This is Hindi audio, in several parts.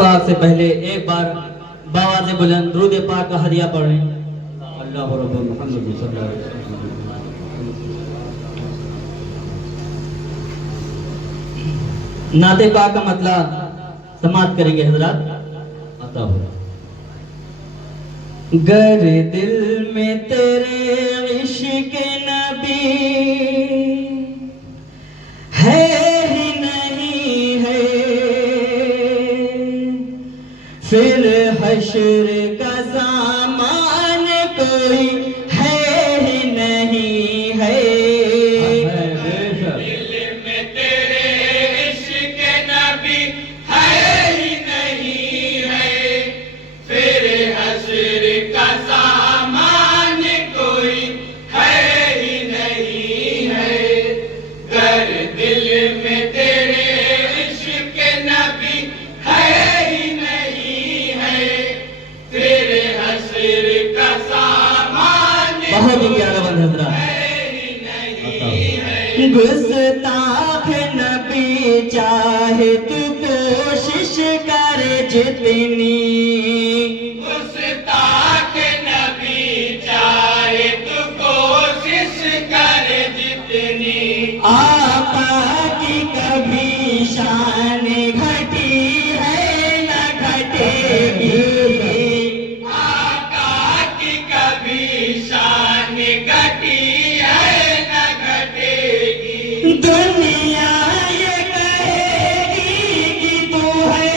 से पहले एक बार बाबा से बुलंद दुरूद पाक का हदिया पढ़ें। अल्लाह रब्बुल मुहम्मद सल्लल्लाहु अलैहि वसल्लम। नाते पाक का मतलब समाप्त करेंगे हजरत। आता हो गर दिल में तेरे इश्क नबी है ही नहीं है, फिर हश्र का सामान कोई है ही नहीं है। दिल में तेरे इश्क नबी है ही नहीं है, फिर हश्र का सामान कोई है ही नहीं है। गर दिल में तेरे इश्क नबी है ही नहीं है, फिर हश्र का सामान बहुत ही प्यारा बंद हजरा गुस्ताख नबी चाहे तू कोशिश कर जितनी, गुस्ताख नबी चाहे तू कोशिश कर जितनी, आपा की कभी शान घटी है न घटेगी। आका की कभी शान घटी है न घटेगी। दुनिया ये कहेगी कि तू है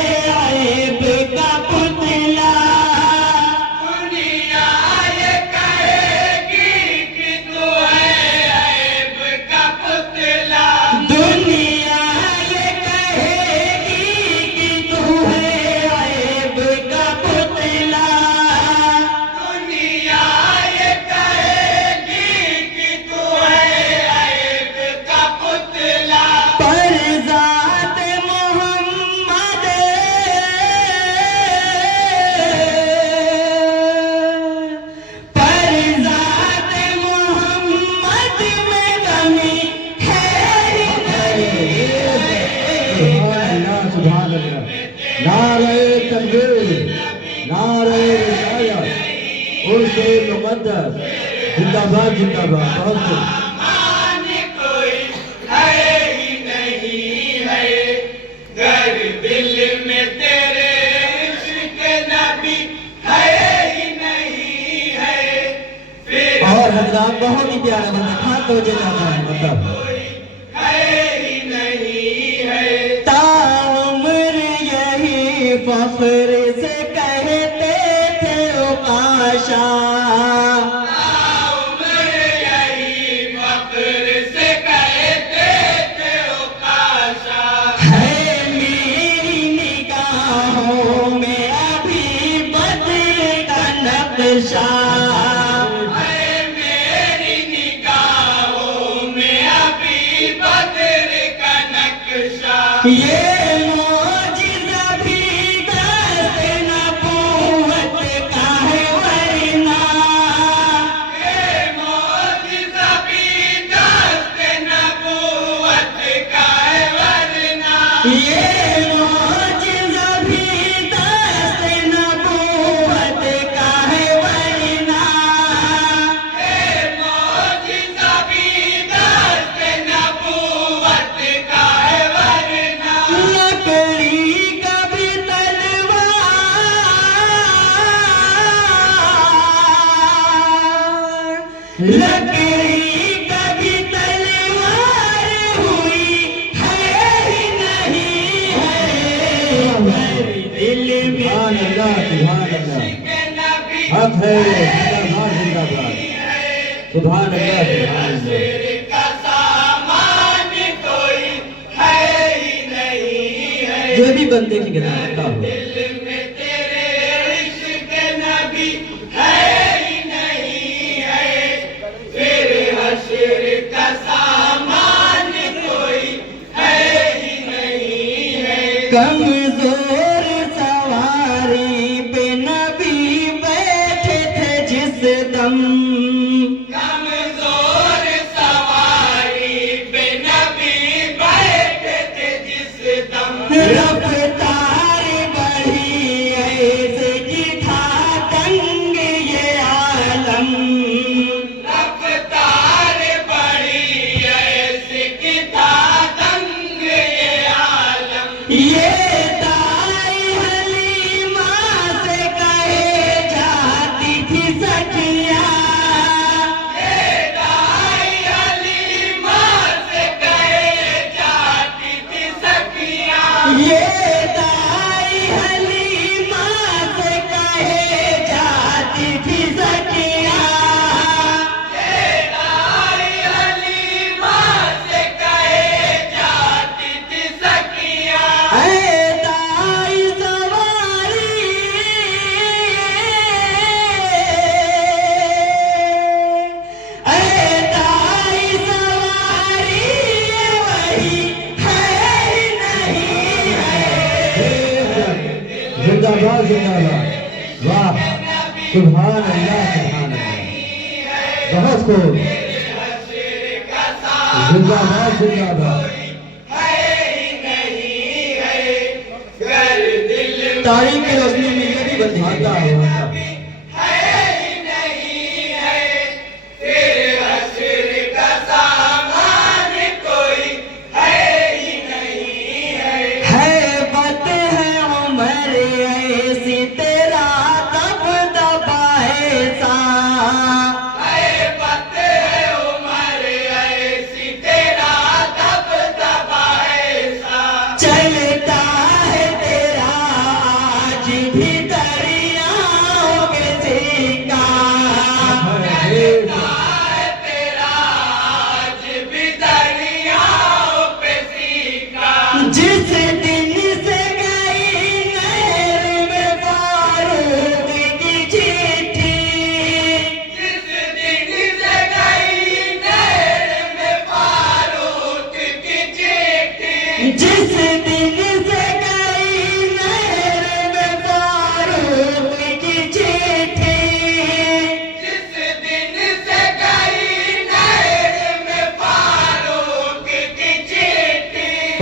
ऐब का पुतला, दुनिया ये कहेगी कि तू है ऐब का पुतला, दुनिया ये कहेगी कि तू है ऐब का पुतला। दुनिया ये कहेगी कि तू है ऐब का पुतला। पर ज़ात मोहम्मद पर ज़ात मोहम्मद में कमी है ही नहीं। सुभान अल्लाह, नारे तकबीर, नारे रिसायत, उर्से मुक़द्दस, जिंदाबाद जिंदाबाद। बहुत खूब। मान कोई है ही नहीं है, गर दिल में तेरे इश्क नबी है ही नहीं है, फिर और हजरात बहुत ही प्यारा बंदा खान तो जाता है मतलब कोई है ही नहीं है। ताउम्र यही फख्र से कहते थे ओ आशा, ताउम्र यही फख्र से कहते थे ओ काशा, है मेरी निगाहों में अभी बद्र का नक्शा। है मेरी निगाहों में अभी बद्र का नक्शा। ये मौजिज़ा भी दस्त नबूवत का है वरना, ये मौजिज़ा भी दस्त नबूवत का है वरना, ये मौजिज़ा भी दस्त नबूवत का है वरना। ये मौजिज़ा भी दस्त नबूवत का है वरना। लकड़ी का भी तलवार, लकड़ी का भी तलवार हुई है ही नहीं है। मेरे दिल सुभान में अल्लाह, सुभान अल्लाह। के नबी हक है, जिंदाबाद जिंदाबाद। सुभान अल्लाह, सुभान अल्लाह। तेरे का सामान कोई है ही नहीं है। जो भी बंदे की गदा करता हो, दिल में तेरे इश्क नबी है ही नहीं है, फिर हश्र का सामान कोई है ही नहीं है। कमजोर सवारी पे नबी बैठे थे जिस दम, कमजोर सवारी पे नबी बैठे थे जिस दम, रफ्तार जिंदाबाद जिंदाबाद। वाह सुभान अल्लाह सुभान अल्लाह। बहुत खूब। जिंदाबाद जिंदाबाद। तारीख की रोशनी में ये भी बंदी है। आता है आता। हैबत है उमर ऐसी तेरा दबदबा ऐसा। चलता है तेरा आज भी दरियाओं में सिक्का। जिस दिन से गई नहर में फारूक की चिट्ठी। जिस दिन से गई नहर में फारूक की चिट्ठी।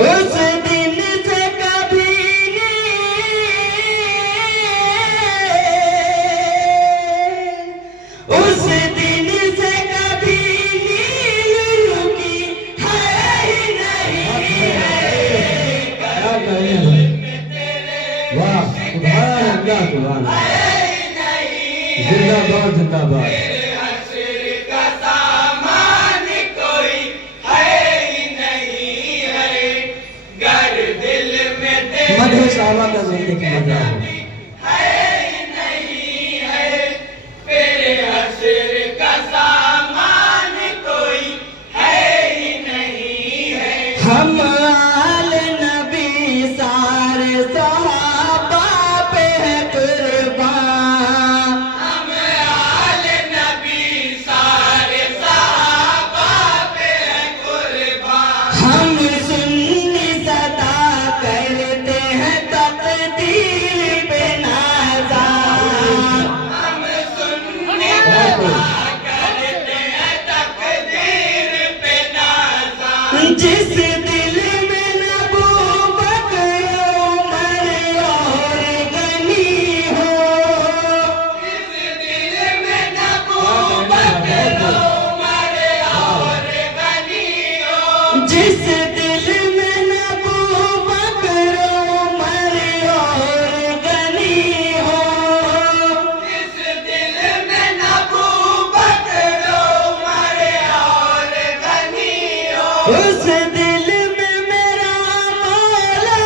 उस दिन से कभी उस दिन से कभी नील रुकी है ही नहीं। क्या कहने हैं। वाह सुभान अल्लाह सुभान अल्लाह। जिंदाबाद जिंदाबाद। मधु साहबा का जिंदगी की मजा है। हम आल नबी सारे सहाबा पे है कुर्बान। हम सुन्नी सदा करते हैं तकदीर पे नाज़ान। जिस दिल में नबूवत उमर और गनी हो। जिस दिल में नबूवत उमर और गनी हो। उस दिल में मेरा मौला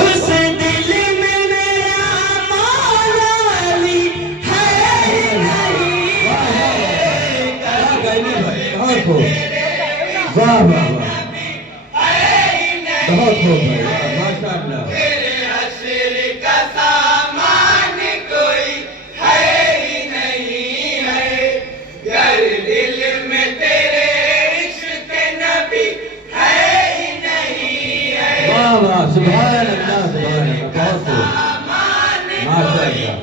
उस दिल में मेरा मौला अली है नहीं। क्या कहने भाई। बहुत खूब। वाह वाह वाह। बहुत खूब भाई वाह माशाअल्लाह। वाह वाह सुभान अल्लाह सुभान अल्लाह। बहुत खूब माशाअल्लाह।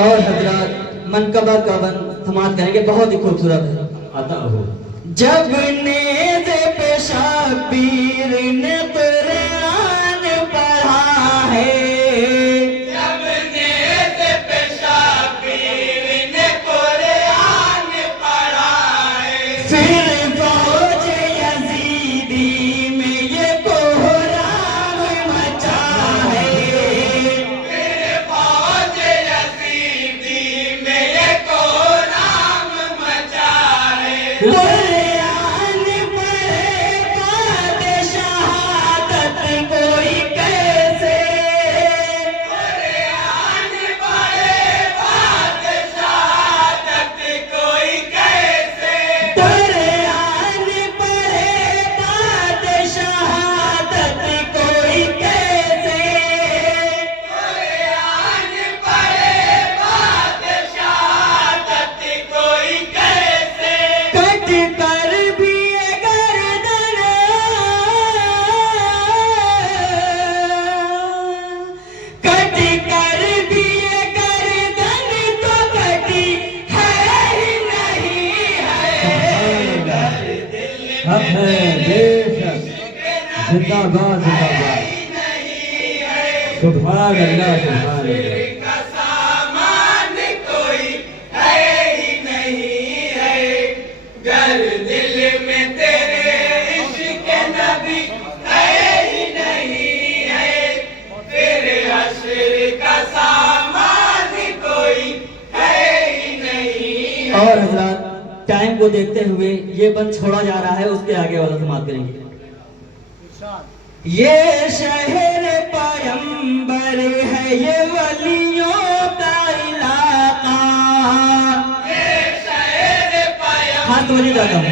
और हजरात मनकबा का बन समाप्त करेंगे। बहुत ही खूबसूरत है। अता हो। जब नेज़ पे शबीर ने कुरान पढ़ा है। फिर फौज यजीदी में ये कोहराम मचा है। कुरान हक है बेशक जिंदाबाद जिंदाबाद सुभान अल्लाह सुभान अल्लाह का सामान कोई है ही नहीं है गर दिल में तेरे इश्क नबी है ही नहीं है तेरे हश्र का सामान कोई है ही नहीं है। और हजरात टाइम को देखते हुए ये बंद छोड़ा जा रहा है, उसके आगे वाला समाप्त करेंगे। ये शहर पैगंबर है, ये वलियों का इलाका। ये शहर हाँ तो वही जाता हूँ।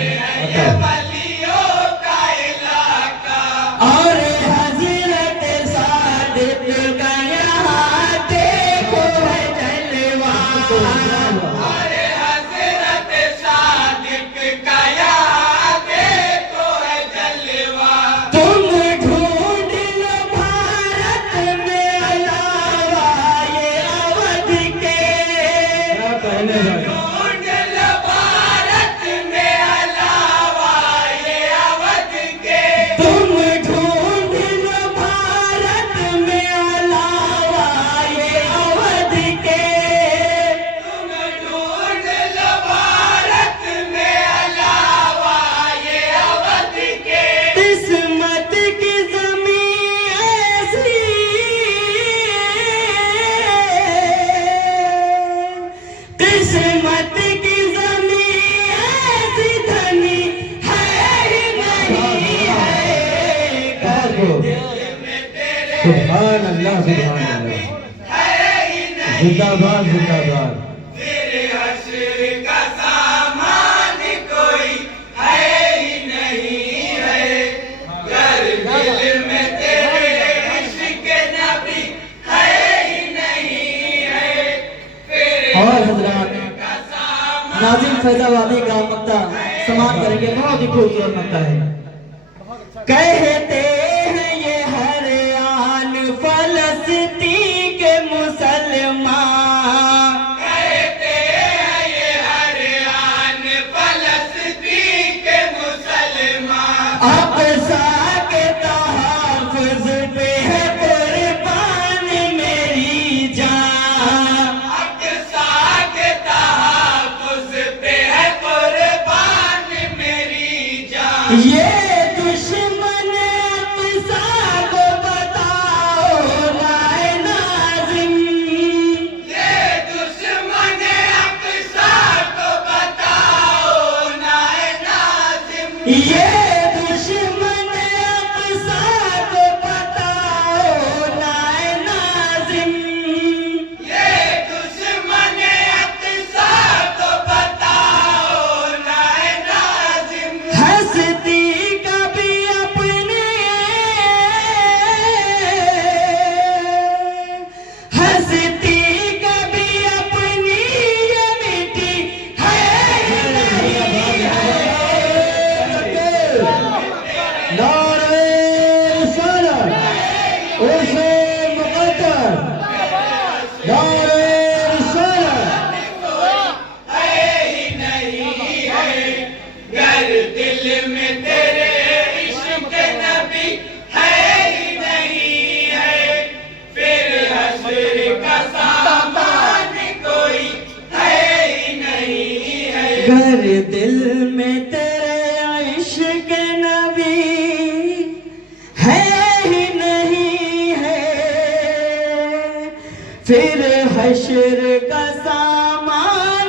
वलियों का इलाका और हजरत सादिक का यहाँ देखो है जलवा। अरे हजरत सादिक का यहाँ देखो है जलवा तुम ढूंढ लो भारत में अलावा ये अवध के। क्या कहने भाई ढूंढ लो भारत में अलावा ये अवध के तुम ढूंढ लो भारत में अलावा ये अवध के। तुम ढूंढ लो भारत में अलावा ये अवध के किस्मत की ज़मीं ऐसी, किस्मत की ज़मीं ऐसी धनी है ही नहीं है। कर दे सुभान अल्लाह सुभान अल्लाह जिंदाबाद जिंदाबाद तेरे हश्र का सामान कोई है ही नहीं है गर दिल में तेरे इश्क नबी है ही नहीं है तेरे और हजरात नाजिम फैजाबादी का मक्ता समाप्त करेंगे। बहुत ही खूबसूरत मक्ता है। कहते हैं ये हरियाण फलस्तीन के मुसलमान, कहते हैं ये हरियाण फलस्तीन के मुसलमान अक़सा के तहफ़्फ़ुज़ पे है कुर्बान मेरी जान। अक़सा के तहफ़्फ़ुज़ पे है कुर्बान मेरी जान ये दुश्मन अक़सा को बताओ राय नाज़िम। ये दुश्मन अक़सा को बताओ नाए नाज़िम ये दुश्मन अक़सा को बताओ नाए नाज़िम। ये दुश्मन अक़सा को बताओ नाए नाज़िम हस्ती कभी अपने, हस्ती कभी अपनी ये मिट्टी है ही नहीं है। नारे रिसालत उर्फ़े मुक़द्दस नारे रिसालत है ही नहीं है गर दिल में तेरे इश्क नबी है ही नहीं है फिर हश्र का सामान कोई है ही नहीं है घर दिल में तेरे इश्क नबी है ही नहीं है फिर हश्र का सामान